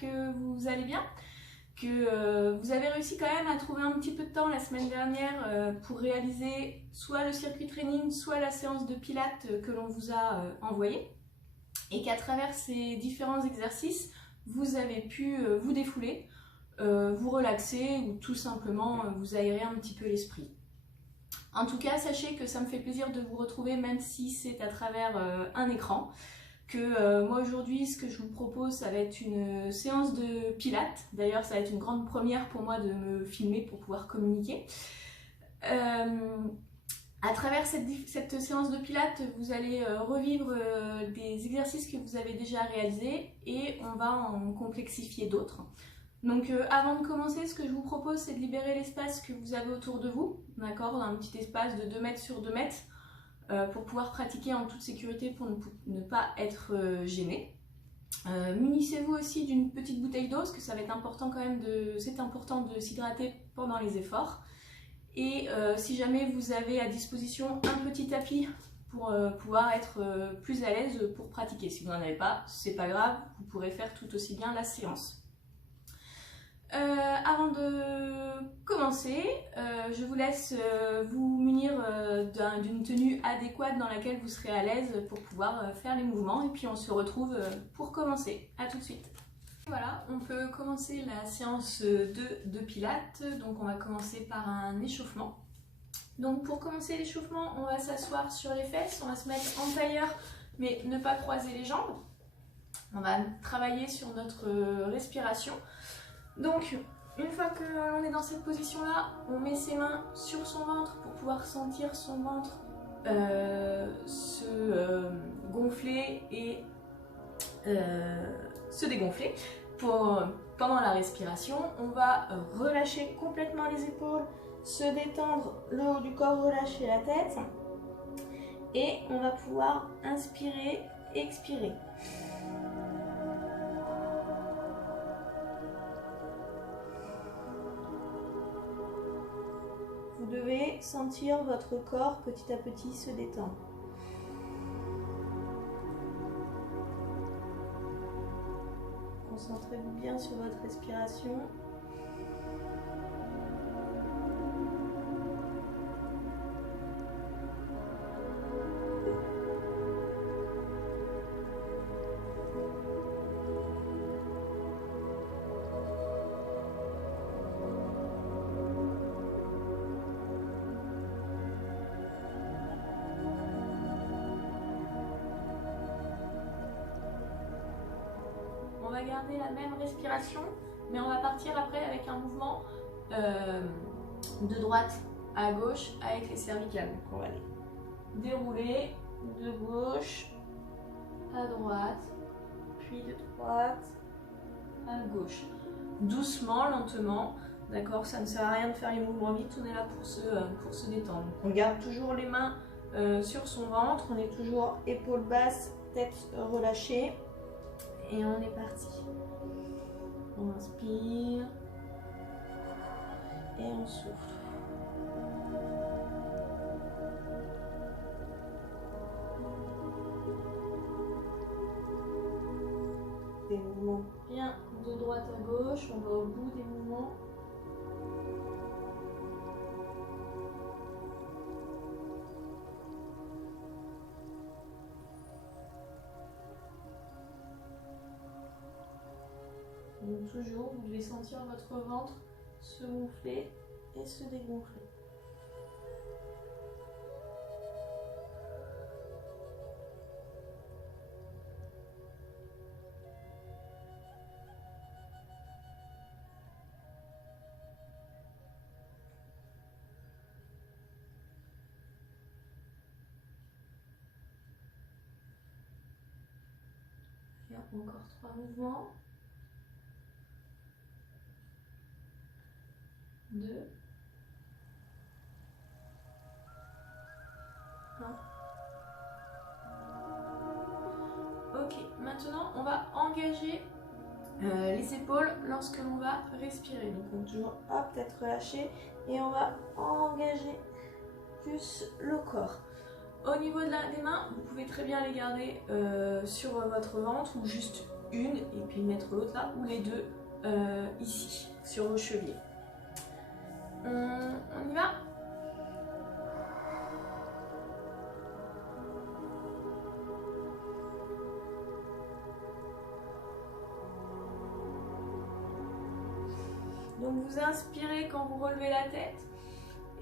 que vous allez bien, que vous avez réussi quand même à trouver un petit peu de temps la semaine dernière pour réaliser soit le circuit training, soit la séance de pilates que l'on vous a envoyée, et qu'à travers ces différents exercices, vous avez pu vous défouler, vous relaxer ou tout simplement vous aérer un petit peu l'esprit. En tout cas, sachez que ça me fait plaisir de vous retrouver, même si c'est à travers un écran. Que moi aujourd'hui, ce que je vous propose, ça va être une séance de pilates. D'ailleurs, ça va être une grande première pour moi de me filmer pour pouvoir communiquer. À travers cette séance de pilates, vous allez revivre des exercices que vous avez déjà réalisés et on va en complexifier d'autres. Donc avant de commencer, ce que je vous propose, c'est de libérer l'espace que vous avez autour de vous, d'accord, un petit espace de 2 mètres sur 2 mètres pour pouvoir pratiquer en toute sécurité pour ne pas être gêné. Munissez-vous aussi d'une petite bouteille d'eau, parce que ça va être important quand même c'est important de s'hydrater pendant les efforts. Et si jamais vous avez à disposition un petit tapis pour pouvoir être plus à l'aise pour pratiquer. Si vous n'en avez pas, c'est pas grave, vous pourrez faire tout aussi bien la séance. Avant de commencer, je vous laisse vous munir d'une tenue adéquate dans laquelle vous serez à l'aise pour pouvoir faire les mouvements, et puis on se retrouve pour commencer. A tout de suite. Voilà, on peut commencer la séance de pilates. Donc on va commencer par un échauffement. Donc pour commencer l'échauffement, on va s'asseoir sur les fesses, on va se mettre en tailleur mais ne pas croiser les jambes. On va travailler sur notre respiration. Donc, une fois que l'on est dans cette position-là, on met ses mains sur son ventre pour pouvoir sentir son ventre se gonfler et se dégonfler. Pendant la respiration, on va relâcher complètement les épaules, se détendre, le haut du corps, relâcher la tête. Et on va pouvoir inspirer, expirer. Vous devez sentir votre corps petit à petit se détendre. Concentrez-vous bien sur votre respiration. On va garder la même respiration, mais on va partir après avec un mouvement de droite à gauche avec les cervicales. Donc on va les dérouler de gauche à droite, puis de droite à gauche. Doucement, lentement, d'accord? Ça ne sert à rien de faire les mouvements vite, on est là pour se détendre. Donc on garde toujours les mains sur son ventre, on est toujours épaules basses, tête relâchée. Et on est parti. On inspire et on souffle. Des mouvements bien de droite à gauche, on va au bout des mouvements. Donc toujours, vous devez sentir votre ventre se gonfler et se dégonfler. Et encore 3 mouvements. 2, 1. Ok, maintenant on va engager les épaules lorsque l'on va respirer. Donc on toujours hop, tête relâchée et on va engager plus le corps. Au niveau des mains, vous pouvez très bien les garder sur votre ventre ou juste une et puis mettre l'autre là, ou les deux ici, sur vos chevilles. On y va? Donc vous inspirez quand vous relevez la tête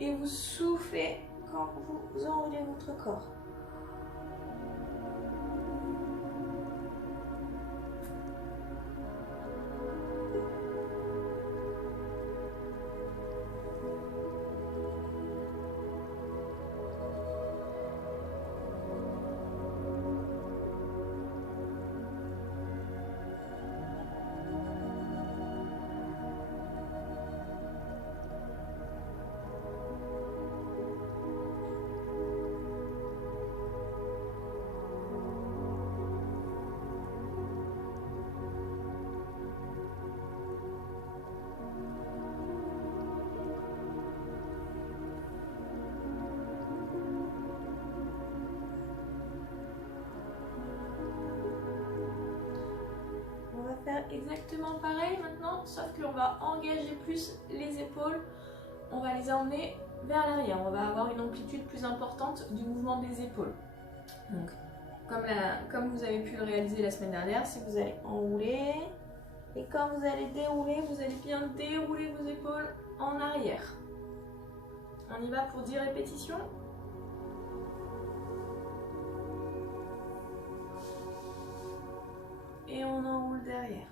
et vous soufflez quand vous enroulez votre corps. Exactement pareil maintenant, sauf qu'on va engager plus les épaules, on va les emmener vers l'arrière, on va avoir une amplitude plus importante du mouvement des épaules. Donc, comme vous avez pu le réaliser la semaine dernière, c'est que vous allez enrouler, et quand vous allez dérouler, vous allez bien dérouler vos épaules en arrière. On y va pour 10 répétitions. Et on enroule derrière.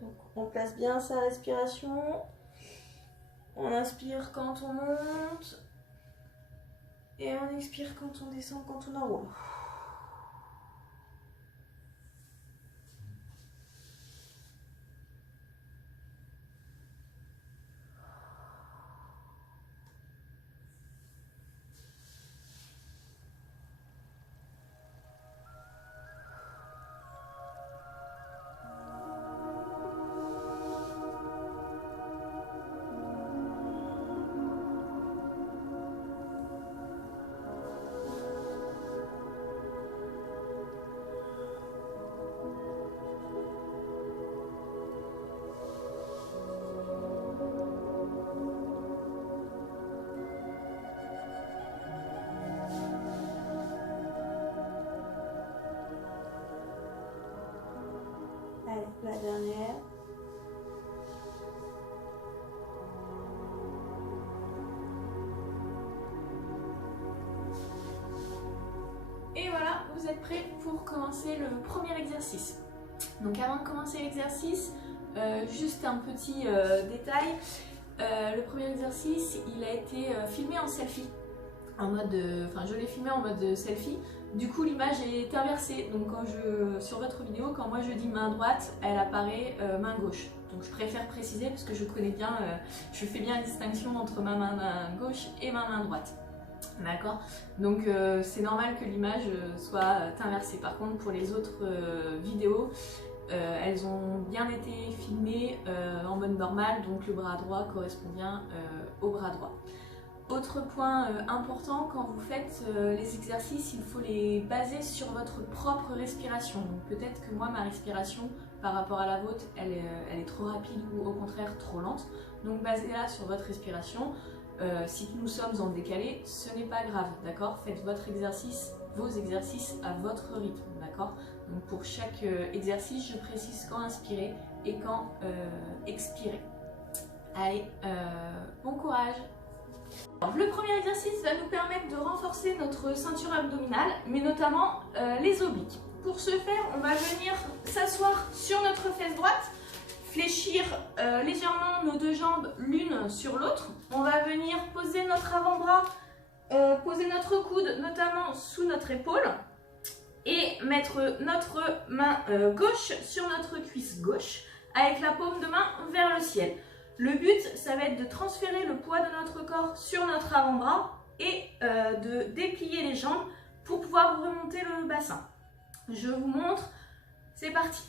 Donc on place bien sa respiration. On inspire quand on monte. Et on expire quand on descend, quand on enroule. Allez, la dernière. Et voilà, vous êtes prêts pour commencer le premier exercice. Donc avant de commencer l'exercice, juste un petit détail. Le premier exercice, il a été filmé en selfie. Je l'ai filmé en mode selfie. Du coup, l'image est inversée. Donc, sur votre vidéo, quand moi je dis main droite, elle apparaît main gauche. Donc, je préfère préciser parce que je connais bien, je fais bien la distinction entre ma main gauche et ma main droite. D'accord? Donc, c'est normal que l'image soit inversée. Par contre, pour les autres vidéos, elles ont bien été filmées en mode normal. Donc, le bras droit correspond bien au bras droit. Autre point important, quand vous faites les exercices, il faut les baser sur votre propre respiration. Donc peut-être que moi, ma respiration par rapport à la vôtre, elle est trop rapide ou au contraire trop lente. Donc basez-la sur votre respiration. Si nous sommes en décalé, ce n'est pas grave, d'accord? Faites vos exercices à votre rythme, d'accord? Donc pour chaque exercice, je précise quand inspirer et quand expirer. Allez, bon courage! Le premier exercice va nous permettre de renforcer notre ceinture abdominale, mais notamment les obliques. Pour ce faire, on va venir s'asseoir sur notre fesse droite, fléchir légèrement nos deux jambes l'une sur l'autre. On va venir poser notre avant-bras, poser notre coude notamment sous notre épaule et mettre notre main gauche sur notre cuisse gauche avec la paume de main vers le ciel. Le but, ça va être de transférer le poids de notre corps sur notre avant-bras et de déplier les jambes pour pouvoir remonter le bassin. Je vous montre. C'est parti.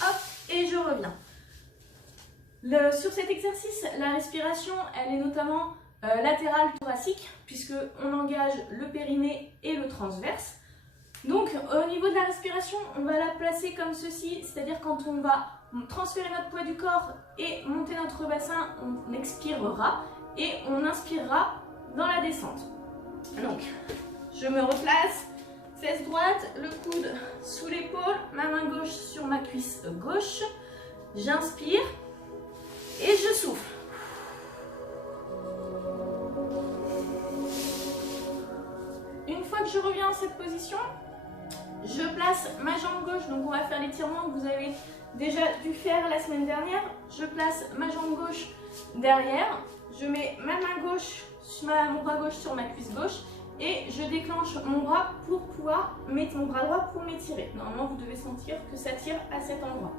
Hop, et je reviens. Sur cet exercice, la respiration, elle est notamment latérale thoracique, puisqu'on engage le périnée et le transverse. Donc, au niveau de la respiration, on va la placer comme ceci, c'est-à-dire quand on va transférer notre poids du corps et monter notre bassin, on expirera et on inspirera dans la descente. Donc, je me replace, fesse droite, le coude sous l'épaule, ma main gauche sur ma cuisse gauche. J'inspire et je souffle. Une fois que je reviens dans cette position, je place ma jambe gauche, donc on va faire l'étirement que vous avez déjà dû faire la semaine dernière. Je place ma jambe gauche derrière, je mets ma main gauche, mon bras gauche sur ma cuisse gauche et je déclenche mon bras pour pouvoir mettre mon bras droit pour m'étirer. Normalement, vous devez sentir que ça tire à cet endroit.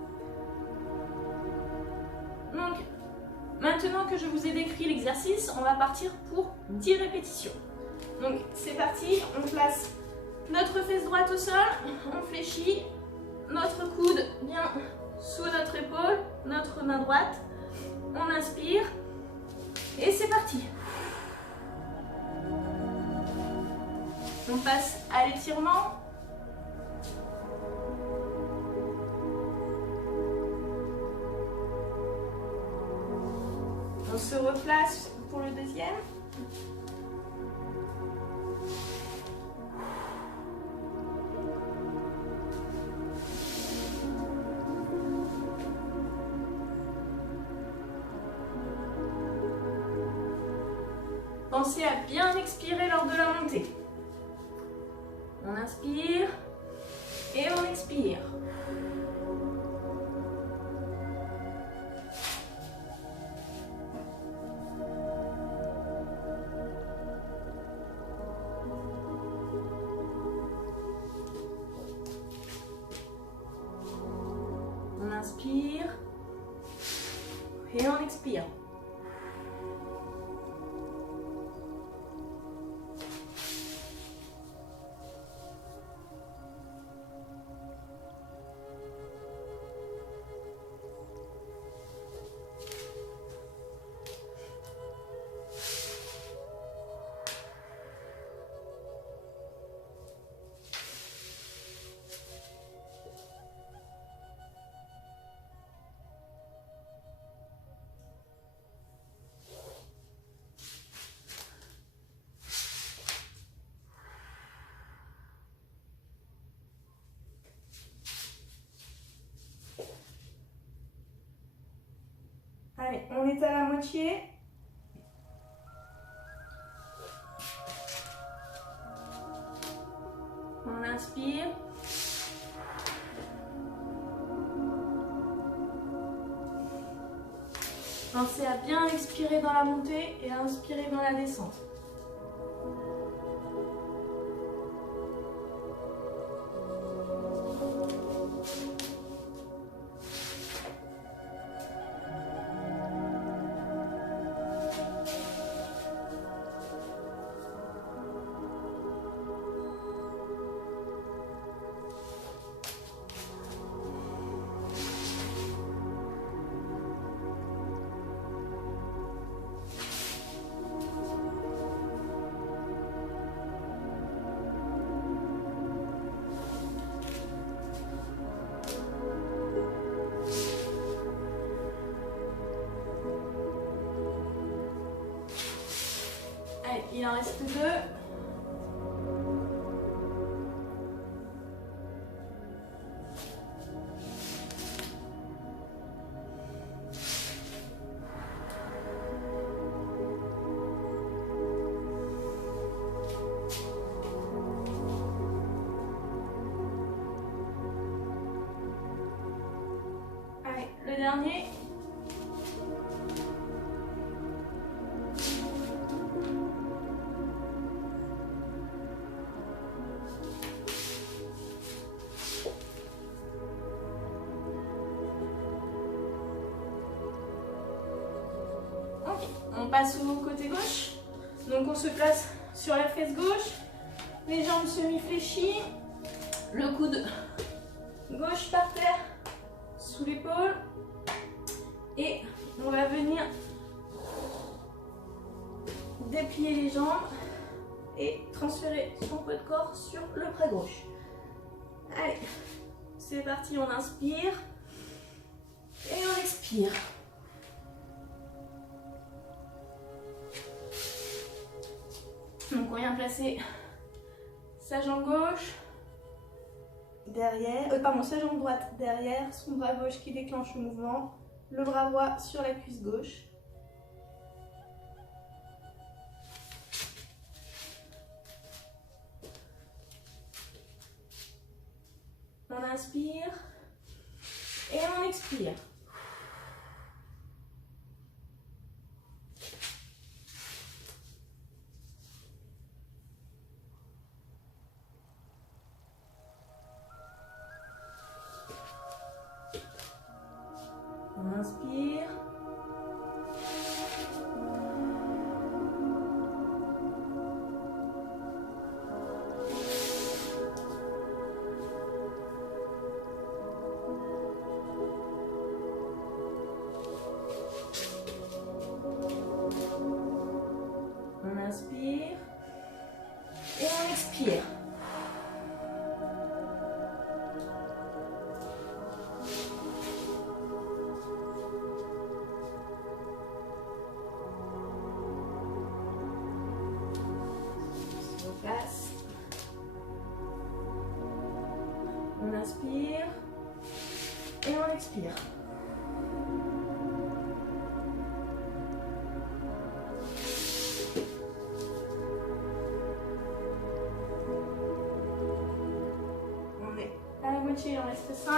Donc, maintenant que je vous ai décrit l'exercice, on va partir pour 10 répétitions. Donc, c'est parti, on place notre fesse droite au sol, on fléchit, notre coude bien sous notre épaule, notre main droite, on inspire et c'est parti. On passe à l'étirement. On se replace pour le deuxième. Pensez à bien expirer lors de la montée. On inspire et on expire. On inspire et on expire. Allez, on est à la moitié. On inspire. Pensez à bien expirer dans la montée et à inspirer dans la descente. Allez, il en reste 2. Allez, le dernier. On passe au côté gauche, donc on se place sur la fesse gauche, les jambes semi-fléchies, le coude gauche par terre, sous l'épaule. Et on va venir déplier les jambes et transférer son poids de corps sur le bras gauche. Allez, c'est parti, on inspire et on expire. Donc on vient placer sa jambe gauche derrière, sa jambe droite derrière, son bras gauche qui déclenche le mouvement, le bras droit sur la cuisse gauche. On inspire et on expire. On inspire. On inspire et on expire. On inspire et on expire. On est à la moitié, il en reste 5.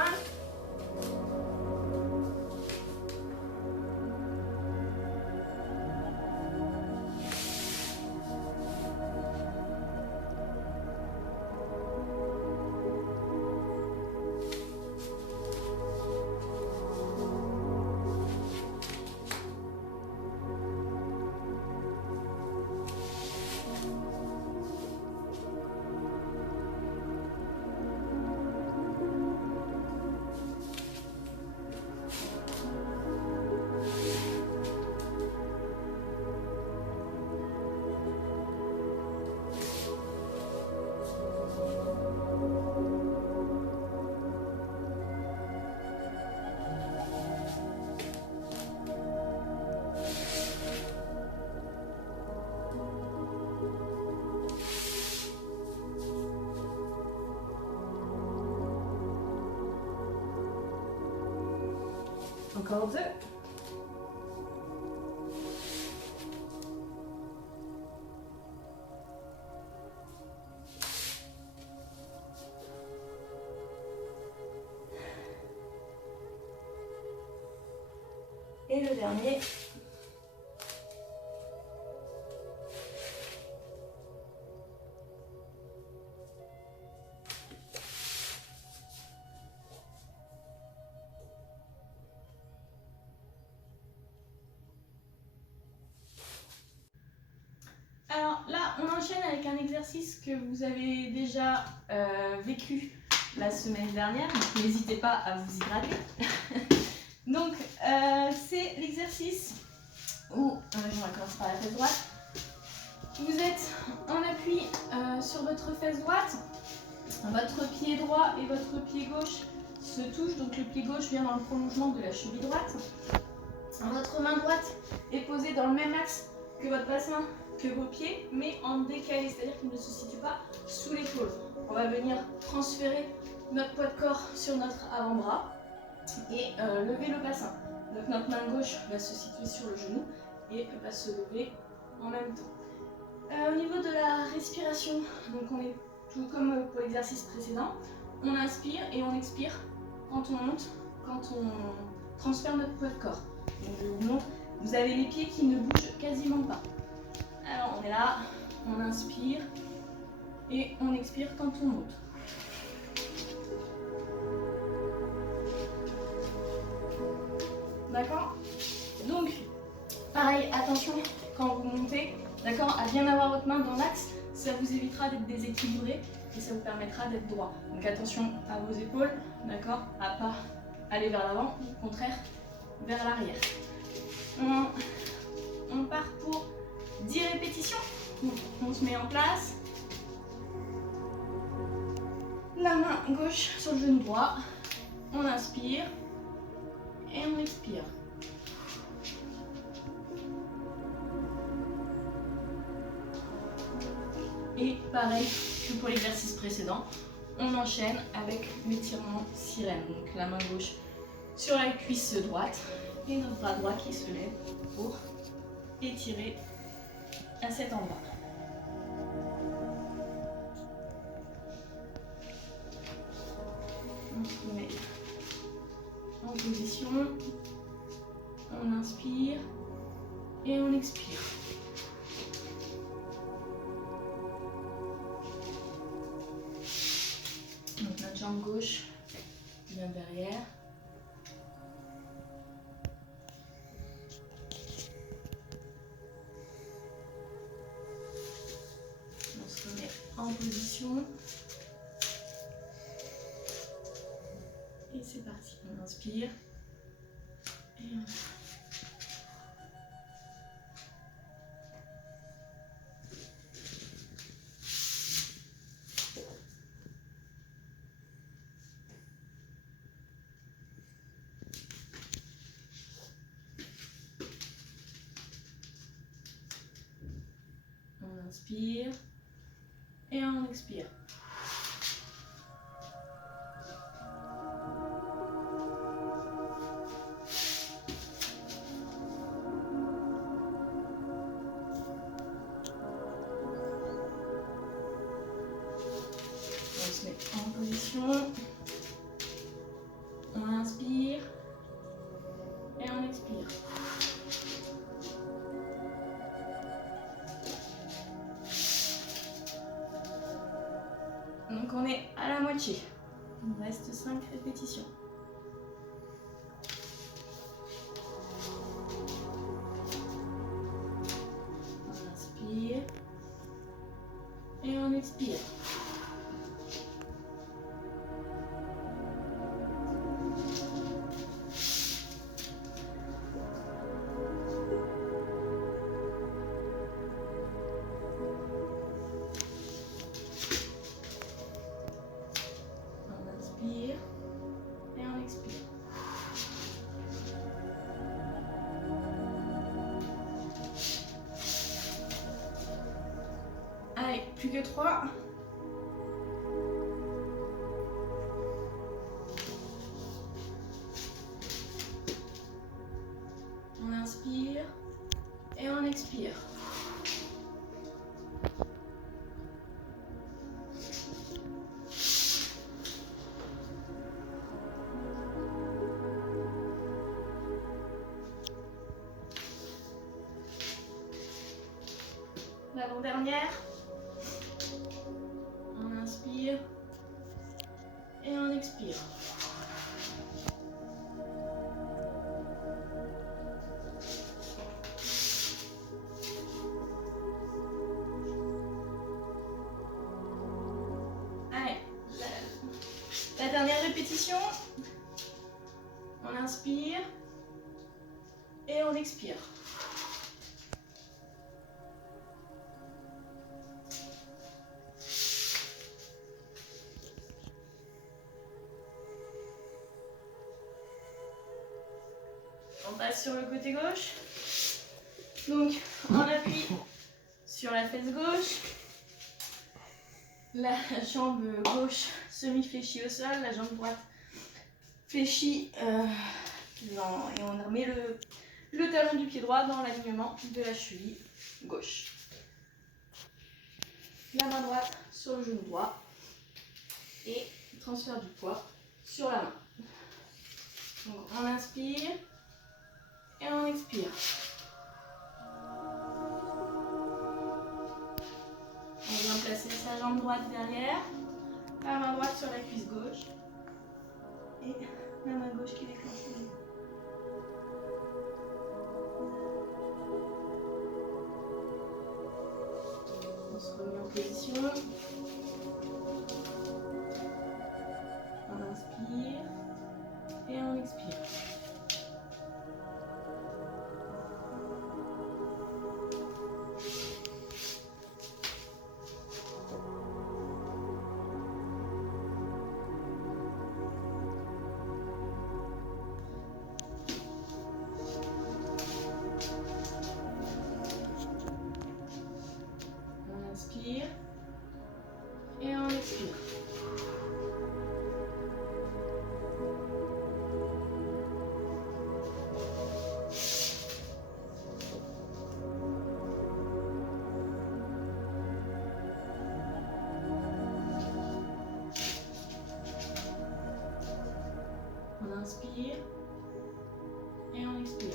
Encore 2. Et le dernier. Alors là, on enchaîne avec un exercice que vous avez déjà vécu la semaine dernière, donc n'hésitez pas à vous hydrater. Donc c'est l'exercice où, on va commencer par la fesse droite, vous êtes en appui sur votre fesse droite, votre pied droit et votre pied gauche se touchent, donc le pied gauche vient dans le prolongement de la cheville droite. Votre main droite est posée dans le même axe que votre bassin, que vos pieds, mais en décalé, c'est-à-dire qu'il ne se situe pas sous l'épaule. On va venir transférer notre poids de corps sur notre avant-bras et lever le bassin. Donc notre main gauche va se situer sur le genou et va se lever en même temps. Au niveau de la respiration, donc on est tout comme pour l'exercice précédent, on inspire et on expire quand on monte, quand on transfère notre poids de corps. Donc je vous montre, vous avez les pieds qui ne bougent quasiment pas. Alors on est là, on inspire et on expire quand on monte. D'accord? Donc, pareil, attention, quand vous montez, pensez, d'accord, à bien avoir votre main dans l'axe, ça vous évitera d'être déséquilibré et ça vous permettra d'être droit. Donc attention à vos épaules, d'accord, à pas aller vers l'avant, au contraire, vers l'arrière. On part pour 10 répétitions. Donc, on se met en place. La main gauche sur le genou droit. On inspire et on expire. Et pareil que pour l'exercice précédent, on enchaîne avec l'étirement sirène. Donc la main gauche sur la cuisse droite et notre bras droit qui se lève pour étirer à cet endroit. On se remet en position, on inspire et on expire. Donc notre jambe gauche vient derrière. On se remet en position. Et c'est parti. On inspire. Et on... On inspire et on expire. On se met en position. On inspire et on expire. Donc on est à la moitié. Il reste 5 répétitions. On inspire et on expire. Et on expire. Allez, plus que 3. On inspire et on expire. L'avant-dernière. On inspire et on expire. Allez, la dernière répétition. On inspire et on expire. On passe sur le côté gauche. Donc, on appuie sur la fesse gauche. La jambe gauche semi-fléchie au sol, la jambe droite fléchie. Et on remet le talon du pied droit dans l'alignement de la cheville gauche. La main droite sur le genou droit. Et transfert du poids sur la main. Donc, on inspire. Et on expire. On vient placer sa jambe droite derrière, la main droite sur la cuisse gauche et la main gauche qui déclenche le dos. On se remet en position. On inspire et on expire. On inspire et on expire. On inspire et on expire.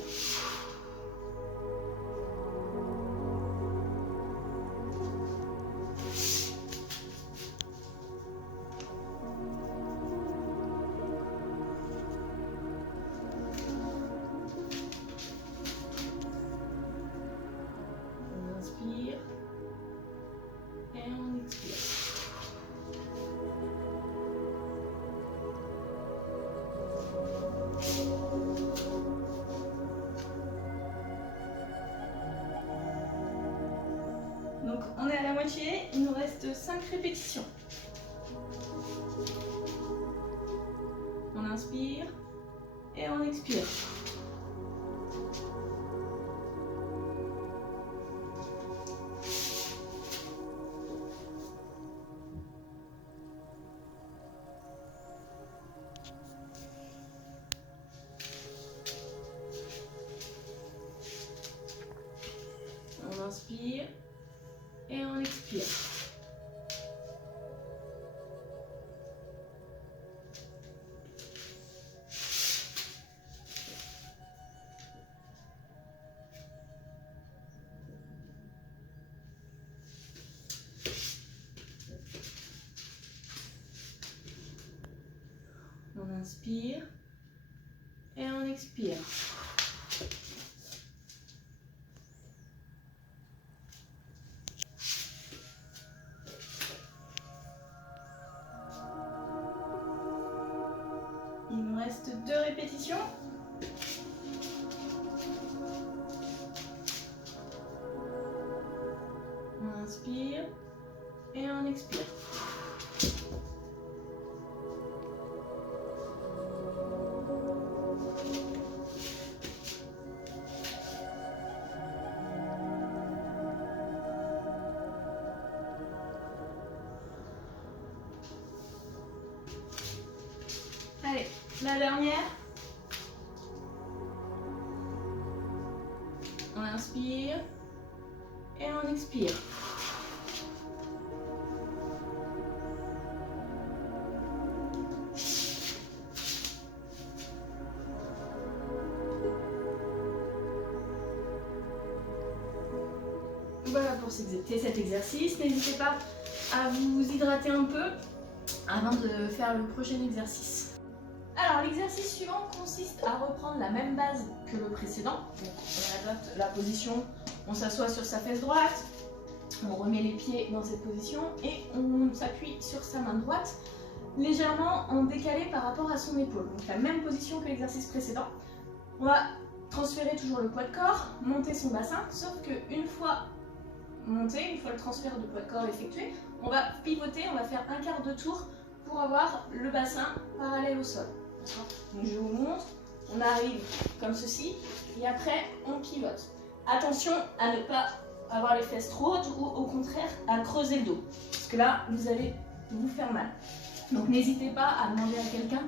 On inspire et on expire. Donc on est à la moitié, il nous reste 5 répétitions. On inspire et on expire. On inspire et on expire. On inspire et on expire. Il nous reste 2 répétitions. On inspire et on expire. Allez, la dernière. On inspire et on expire. Voilà pour cet exercice. N'hésitez pas à vous hydrater un peu avant de faire le prochain exercice. Alors l'exercice suivant consiste à reprendre la même base que le précédent. Donc, on adopte la position, on s'assoit sur sa fesse droite, on remet les pieds dans cette position et on s'appuie sur sa main droite, légèrement en décalé par rapport à son épaule. Donc la même position que l'exercice précédent. On va transférer toujours le poids de corps, monter son bassin, sauf qu'une fois monté, une fois le transfert de poids de corps effectué, on va pivoter, on va faire un quart de tour pour avoir le bassin parallèle au sol. Donc je vous montre, on arrive comme ceci et après on pivote. Attention à ne pas avoir les fesses trop hautes ou au contraire à creuser le dos, parce que là vous allez vous faire mal. Donc n'hésitez pas à demander à quelqu'un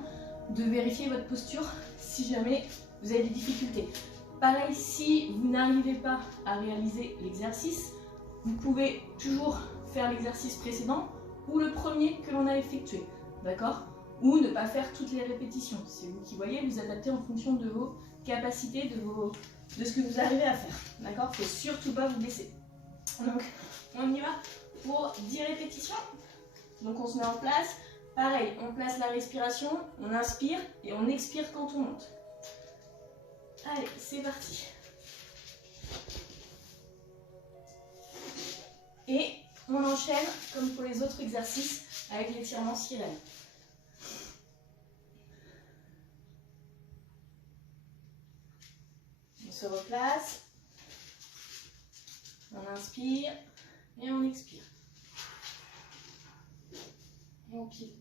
de vérifier votre posture si jamais vous avez des difficultés. Pareil, si vous n'arrivez pas à réaliser l'exercice, vous pouvez toujours faire l'exercice précédent ou le premier que l'on a effectué, d'accord? Ou ne pas faire toutes les répétitions. C'est vous qui voyez, vous adaptez en fonction de vos capacités, de ce que vous arrivez à faire, d'accord? Il ne faut surtout pas vous blesser. Donc, on y va pour 10 répétitions. Donc, on se met en place. Pareil, on place la respiration, on inspire et on expire quand on monte. Allez, c'est parti. Et on enchaîne comme pour les autres exercices avec l'étirement sirène. On se replace, on inspire et on expire. Et on pivote.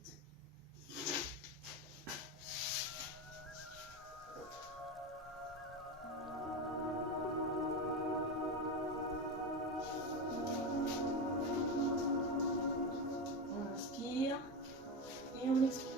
On inspire et on expire.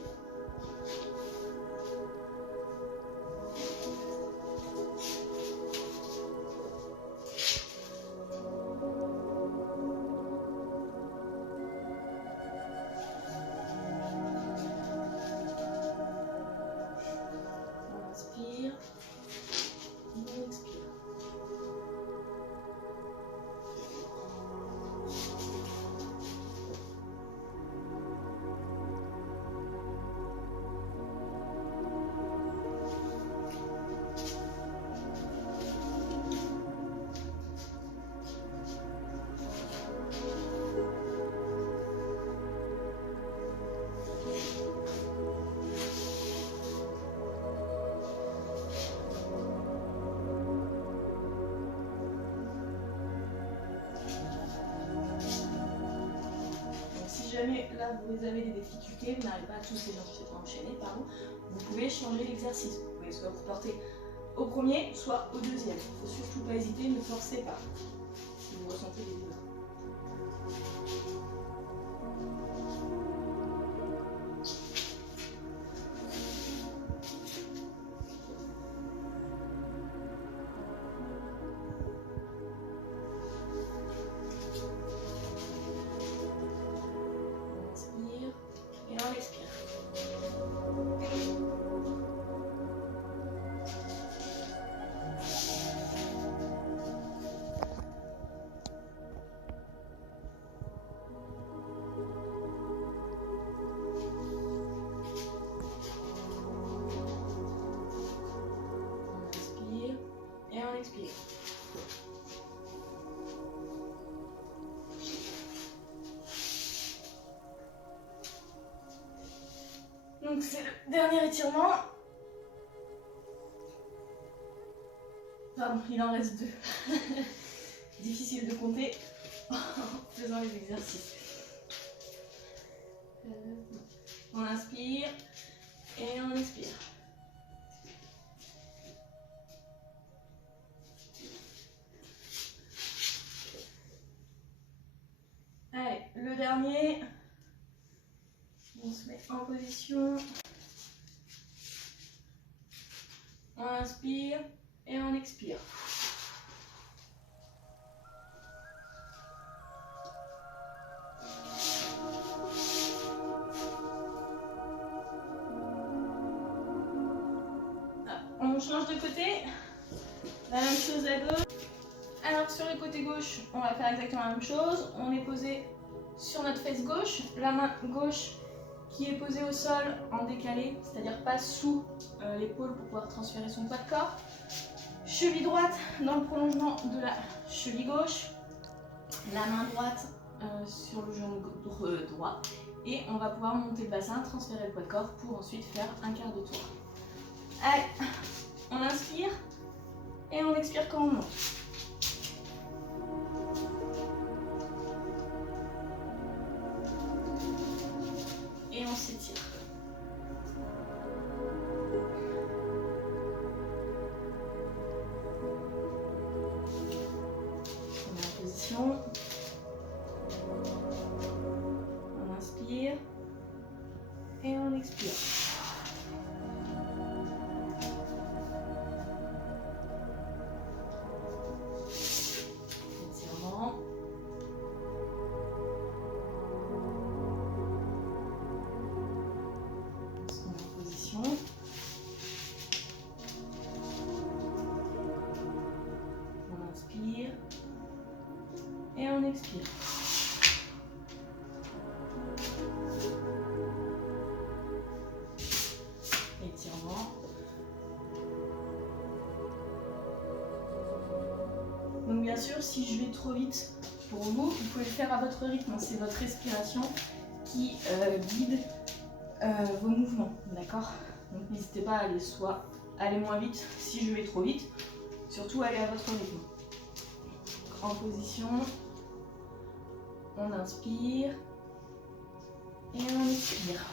Si jamais là vous avez des difficultés, vous n'arrivez pas à tous les enchaîner, vous pouvez changer l'exercice. Vous pouvez soit vous porter au premier, soit au deuxième. Il ne faut surtout pas hésiter, ne forcez pas si vous ressentez des douleurs. Et on expire. On inspire et on expire. Donc c'est le dernier étirement. Pardon, il en reste 2. Difficile de compter en faisant les exercices. On inspire et on expire. Allez, le dernier. On se met en position. On inspire et on expire. On change de côté. La même chose à gauche. Alors sur le côté gauche, on va faire exactement la même chose. On est posé sur notre fesse gauche, la main gauche qui est posée au sol en décalé, c'est-à-dire pas sous l'épaule pour pouvoir transférer son poids de corps. Cheville droite dans le prolongement de la cheville gauche, la main droite sur le genou droit, et on va pouvoir monter le bassin, transférer le poids de corps pour ensuite faire un quart de tour. Allez, on inspire et on expire quand on monte. Et on s'étire. On est en position. On inspire et on expire. Étirement. On inspire et on expire. Étirement. Donc bien sûr, si je vais trop vite, je pour vous. Vous pouvez le faire à votre rythme. C'est votre respiration qui guide vos mouvements. D'accord? Donc n'hésitez pas à aller soit aller moins vite si je vais trop vite. Surtout aller à votre rythme. En position. On inspire. Et on expire.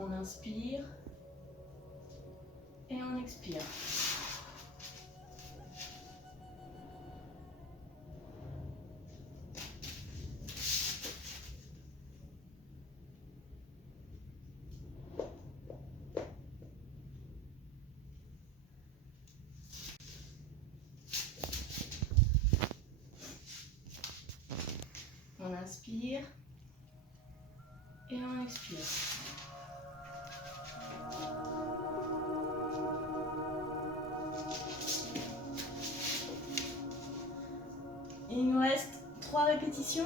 On inspire et on expire. On inspire et on expire. Il nous reste 3 répétitions.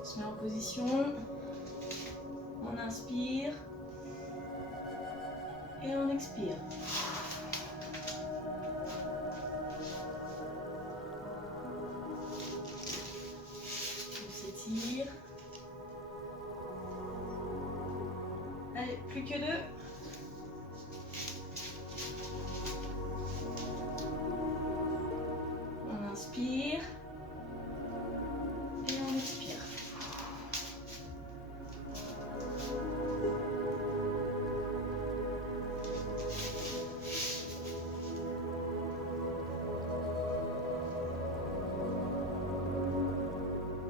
On se met en position. On inspire et on expire. On s'étire. Allez, plus que 2. On inspire et on expire.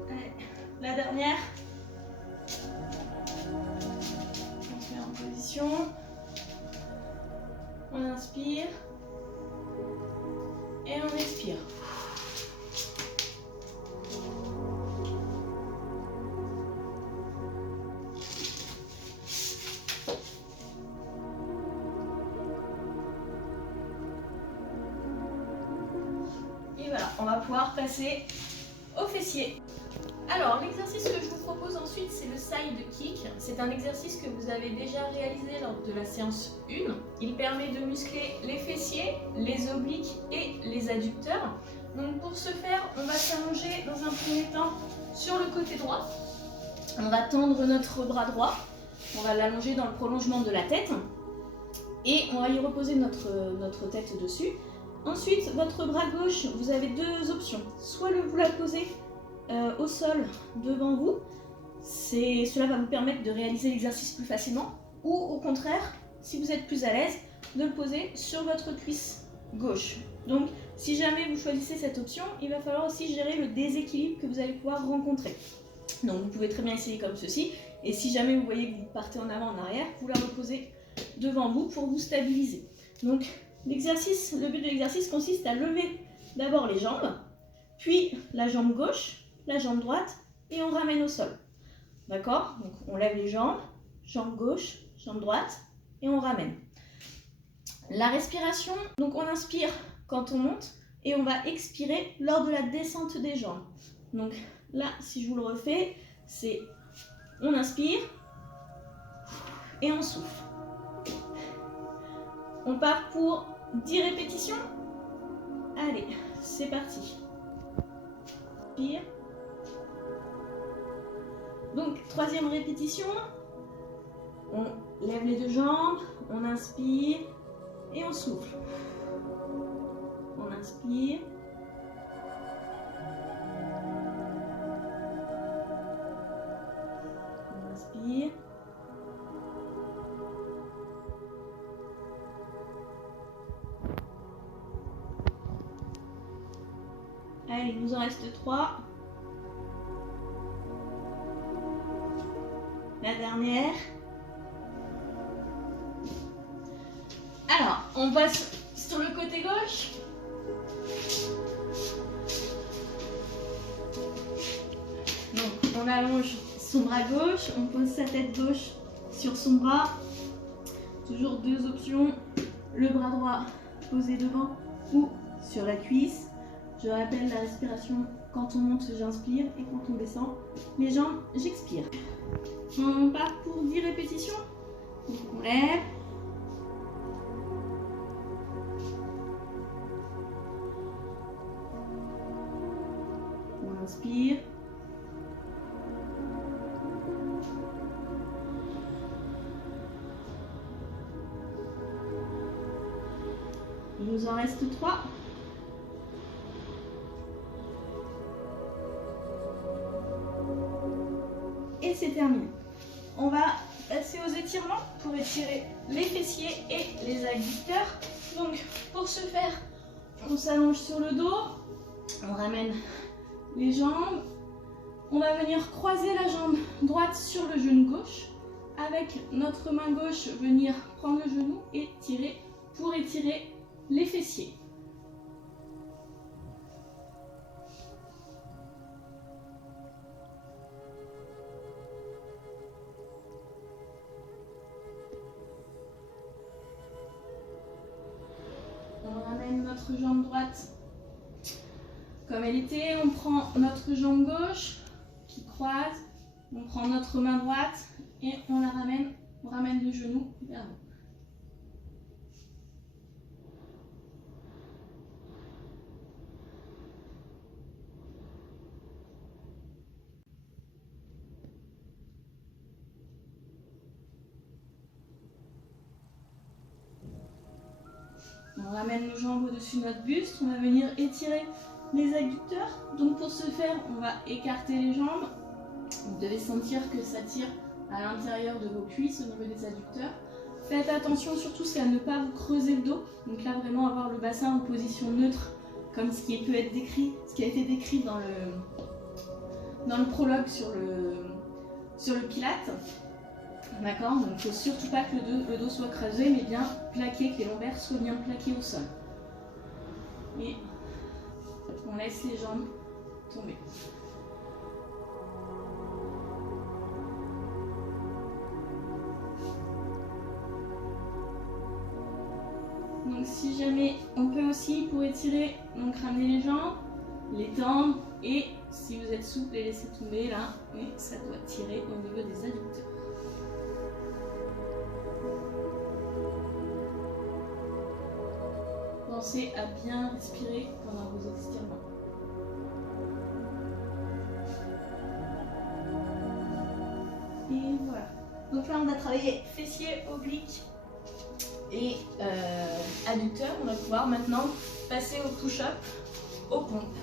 Allez, la dernière. On se met en position. On inspire et on expire. Et voilà, on va pouvoir passer aux fessiers. Alors, l'exercice que je vous propose ensuite, c'est le side kick. C'est un exercice que vous avez déjà réalisé lors de la séance 1. Il permet de muscler les fessiers, les obliques et les adducteurs. Donc pour ce faire, on va s'allonger dans un premier temps sur le côté droit. On va tendre notre bras droit. On va l'allonger dans le prolongement de la tête. Et on va y reposer notre tête dessus. Ensuite, votre bras gauche, vous avez 2 options. Soit vous la posez au sol devant vous, cela va vous permettre de réaliser l'exercice plus facilement, ou au contraire, si vous êtes plus à l'aise, de le poser sur votre cuisse gauche. Donc si jamais vous choisissez cette option, il va falloir aussi gérer le déséquilibre que vous allez pouvoir rencontrer. Donc vous pouvez très bien essayer comme ceci, et si jamais vous voyez que vous partez en avant, en arrière, vous la reposez devant vous pour vous stabiliser. Donc le but de l'exercice consiste à lever d'abord les jambes, puis la jambe gauche, la jambe droite, et on ramène au sol. D'accord? Donc on lève les jambes, jambe gauche, jambe droite, et on ramène. La respiration, donc on inspire quand on monte, et on va expirer lors de la descente des jambes. Donc là, si je vous le refais, c'est on inspire, et on souffle. On part pour 10 répétitions. Allez, c'est parti. Inspire. Donc, 3e répétition. On lève les 2 jambes, on inspire et on souffle. On inspire. On inspire. Allez, il nous en reste 3. La dernière. Alors, on passe sur le côté gauche. Donc, on allonge son bras gauche, on pose sa tête gauche sur son bras Toujours deux options, le bras droit posé devant ou sur la cuisse. Je rappelle la respiration, quand on monte j'inspire et quand on descend les jambes j'expire. On part pour 10 répétitions. Donc on lève. On inspire. Il nous en reste 3. Et c'est terminé. On va passer aux étirements pour étirer les fessiers et les adducteurs. Donc pour ce faire, on s'allonge sur le dos, on ramène les jambes, on va venir croiser la jambe droite sur le genou gauche, avec notre main gauche venir prendre le genou et tirer pour étirer les fessiers. On ramène notre jambe droite comme elle était, on prend notre jambe gauche qui croise, on prend notre main droite et on la ramène, on ramène le genou vers nous. On ramène nos jambes au-dessus de notre buste, on va venir étirer les adducteurs. Donc pour ce faire, on va écarter les jambes. Vous devez sentir que ça tire à l'intérieur de vos cuisses au niveau des adducteurs. Faites attention surtout c'est à ne pas vous creuser le dos. Donc là vraiment avoir le bassin en position neutre, comme ce qui peut être décrit, ce qui a été décrit dans le prologue sur le Pilate. D'accord, donc il ne faut surtout pas que le dos soit creusé, mais bien plaqué, que les lombaires soient bien plaqués au sol. Et on laisse les jambes tomber. Donc si jamais on peut aussi, pour étirer, donc ramener les jambes, les tendre, et si vous êtes souple, les laisser tomber là, et ça doit tirer au niveau des adducteurs. Pensez à bien respirer pendant vos étirements. Et voilà. Donc là, on a travaillé fessiers, obliques et adducteurs. On va pouvoir maintenant passer au push-up, aux pompes.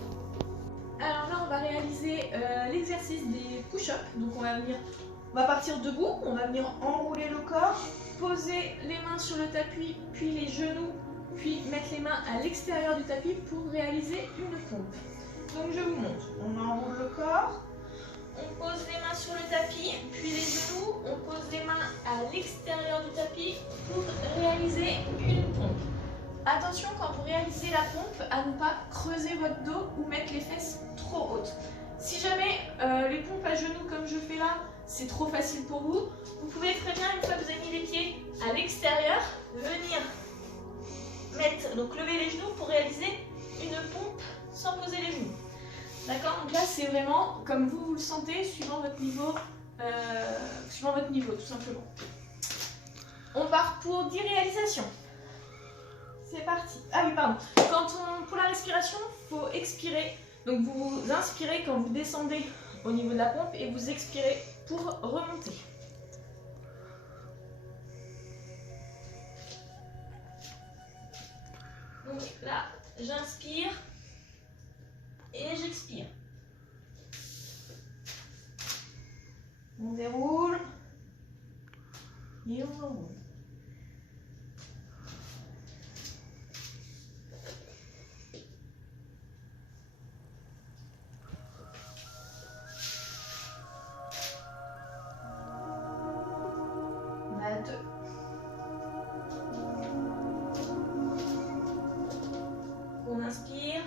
Alors là, on va réaliser l'exercice des push-up. Donc on va partir debout, on va venir enrouler le corps, poser les mains sur le tapis, puis les genoux, puis mettre les mains à l'extérieur du tapis pour réaliser une pompe. Donc je vous montre, on enroule le corps, on pose les mains sur le tapis, puis les genoux, on pose les mains à l'extérieur du tapis pour réaliser une pompe. Attention quand vous réalisez la pompe à ne pas creuser votre dos ou mettre les fesses trop hautes. Si jamais les pompes à genoux comme je fais là, c'est trop facile pour vous, vous pouvez très bien, une fois que vous avez mis les pieds à l'extérieur, venir donc lever les genoux pour réaliser une pompe sans poser les genoux. D'accord? Donc là c'est vraiment comme vous le sentez suivant votre niveau tout simplement. On part pour 10 réalisations. C'est parti. Ah oui pardon. Pour la respiration, il faut expirer. Donc vous inspirez quand vous descendez au niveau de la pompe et vous expirez pour remonter. Donc là, j'inspire et j'expire. On déroule et on remonte. On a 2. On inspire.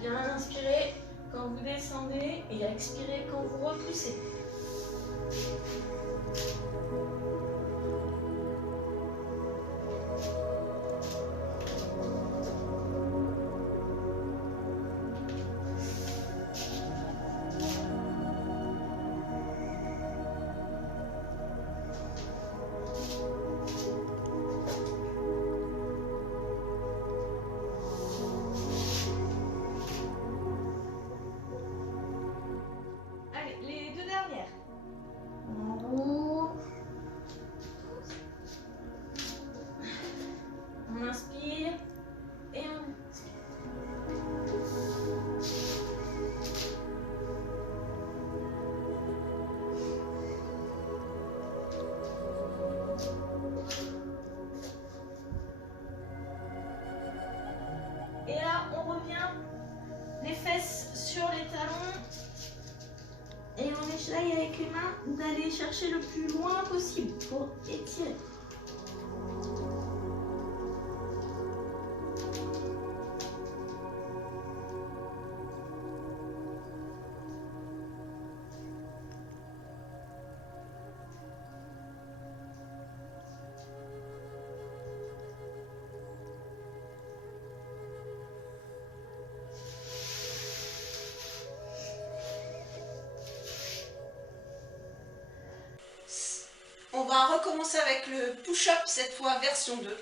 bien inspirer quand vous descendez et expirez quand vous repoussez. On inspire et on expire. Et là, on revient les fesses sur les talons et on essaye avec les mains d'aller chercher le plus loin possible pour étirer. On va recommencer avec le push-up, cette fois version 2.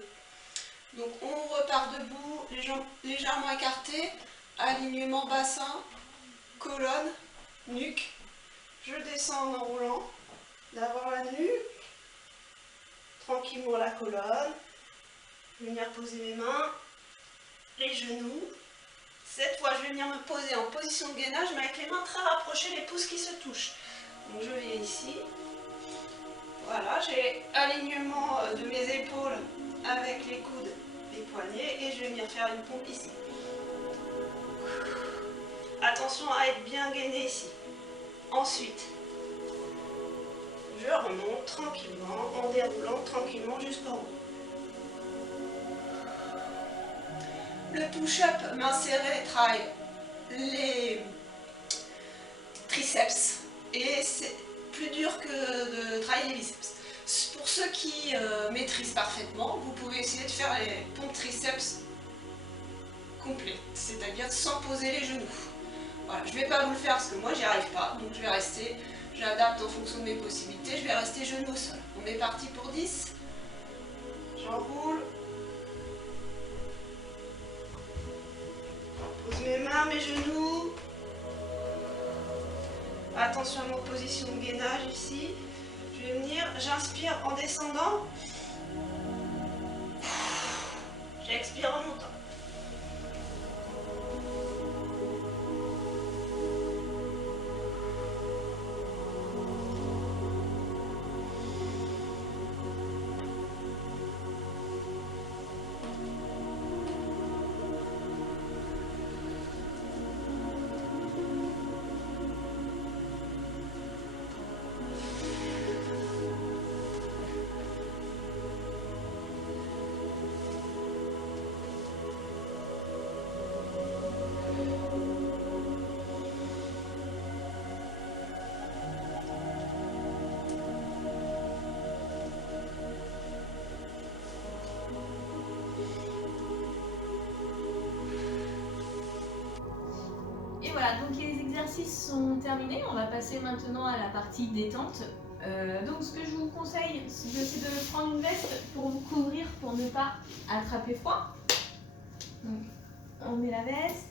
Donc on repart debout, les jambes légèrement écartées, alignement bassin, colonne, nuque. Je descends en roulant, d'avoir la nuque, tranquillement la colonne, venir poser mes mains, les genoux. Cette fois je vais venir me poser en position de gainage, mais avec les mains très rapprochées, les pouces qui se touchent. Donc je viens ici. Voilà, j'ai alignement de mes épaules avec les coudes, les poignets et je vais venir faire une pompe ici. Attention à être bien gainé ici. Ensuite, je remonte tranquillement en déroulant tranquillement jusqu'en haut. Le push-up main serrée travaille les triceps et c'est plus dur que de travailler les biceps. Pour ceux qui maîtrisent parfaitement, vous pouvez essayer de faire les pompes triceps complets, c'est-à-dire sans poser les genoux. Voilà, je ne vais pas vous le faire parce que moi j'y arrive pas, donc je vais rester, j'adapte en fonction de mes possibilités, je vais rester genoux au sol. On est parti pour 10, j'enroule, je pose mes mains, mes genoux. Attention à mon position de gainage ici. Je vais venir, j'inspire en descendant. J'expire en montant. Et voilà, donc les exercices sont terminés. On va passer maintenant à la partie détente. Donc ce que je vous conseille, c'est de prendre une veste pour vous couvrir, pour ne pas attraper froid. Donc, on met la veste.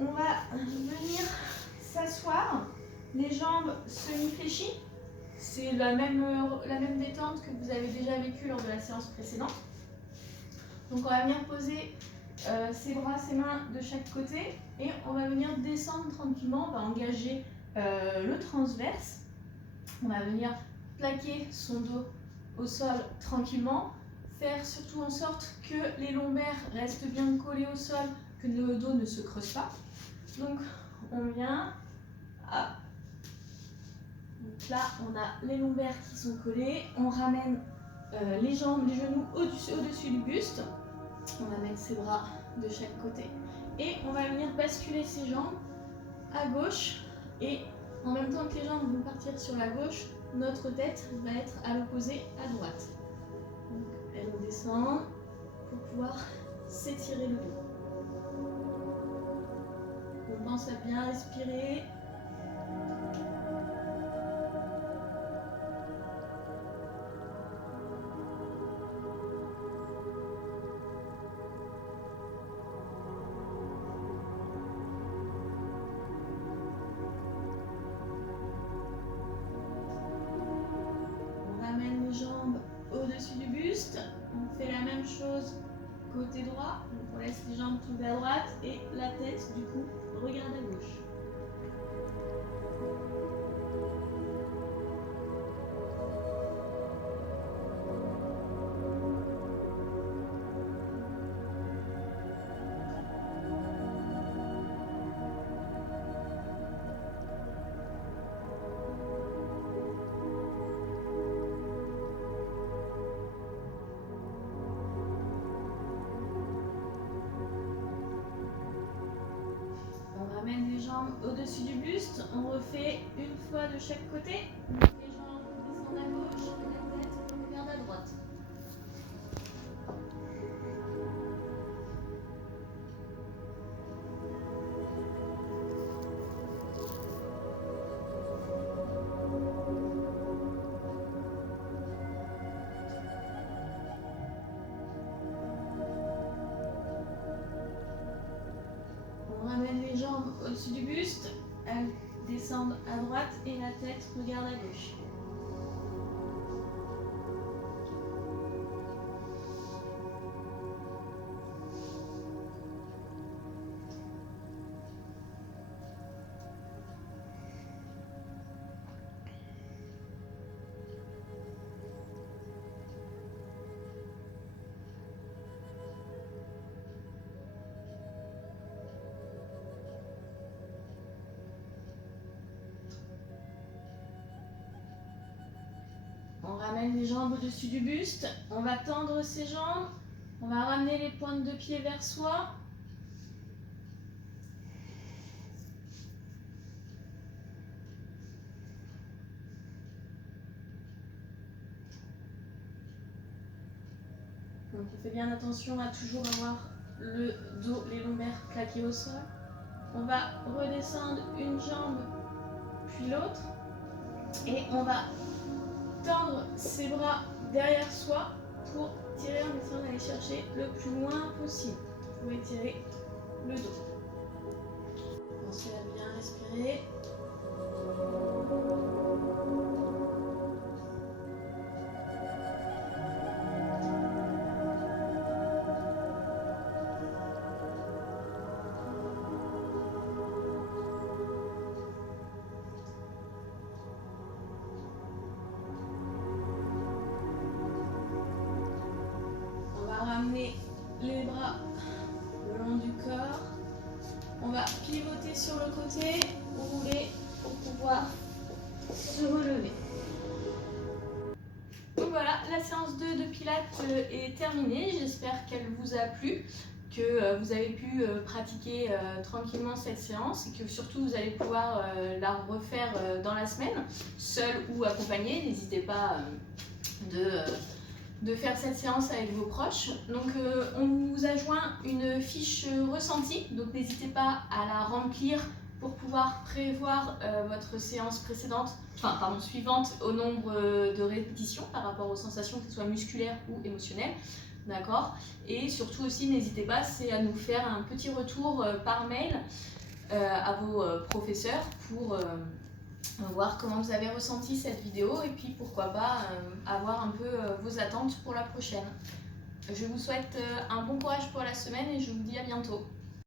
On va venir s'asseoir, les jambes semi-fléchies. C'est la même détente que vous avez déjà vécue lors de la séance précédente. Donc on va venir poser ses bras, ses mains de chaque côté et on va venir descendre tranquillement. On va engager le transverse. On va venir plaquer son dos au sol tranquillement. Faire surtout en sorte que les lombaires restent bien collés au sol, que le dos ne se creuse pas. Donc on vient à... Donc là on a les lombaires qui sont collés. On ramène les jambes, les genoux au-dessus du buste. On va mettre ses bras de chaque côté. Et on va venir basculer ses jambes à gauche et en même temps que les jambes vont partir sur la gauche, notre tête va être à l'opposé à droite. Donc, elle descend pour pouvoir s'étirer le dos. On pense à bien respirer. Jambes au-dessus du buste, on fait la même chose côté droit, donc on laisse les jambes tombées à droite et la tête du coup regarde à gauche. Les jambes au-dessus du buste, on refait une fois de chaque côté. Donc les jambes descendent à gauche et la tête regarde à droite. On ramène les jambes au-dessus du buste, elles descendent à droite et la tête regarde à gauche. On ramène les jambes au-dessus du buste, on va tendre ses jambes, on va ramener les pointes de pied vers soi. Donc on fait bien attention à toujours avoir le dos, les lombaires plaqués au sol. On va redescendre une jambe puis l'autre et on va tendre ses bras derrière soi pour tirer en essayant d'aller chercher le plus loin possible. Vous pouvez tirer le dos. Pensez à bien respirer. Ramener les bras le long du corps. On va pivoter sur le côté, rouler pour pouvoir se relever. Donc voilà, la séance 2 de Pilates est terminée. J'espère qu'elle vous a plu, que vous avez pu pratiquer tranquillement cette séance et que surtout vous allez pouvoir la refaire dans la semaine, seule ou accompagnée. N'hésitez pas de faire cette séance avec vos proches. Donc on vous a joint une fiche ressentie, donc n'hésitez pas à la remplir pour pouvoir prévoir votre séance suivante au nombre de répétitions par rapport aux sensations, que ce soit musculaires ou émotionnelles. D'accord. Et surtout aussi, n'hésitez pas, c'est à nous faire un petit retour par mail à vos professeurs pour voir comment vous avez ressenti cette vidéo et puis pourquoi pas avoir un peu vos attentes pour la prochaine. Je vous souhaite un bon courage pour la semaine et je vous dis à bientôt.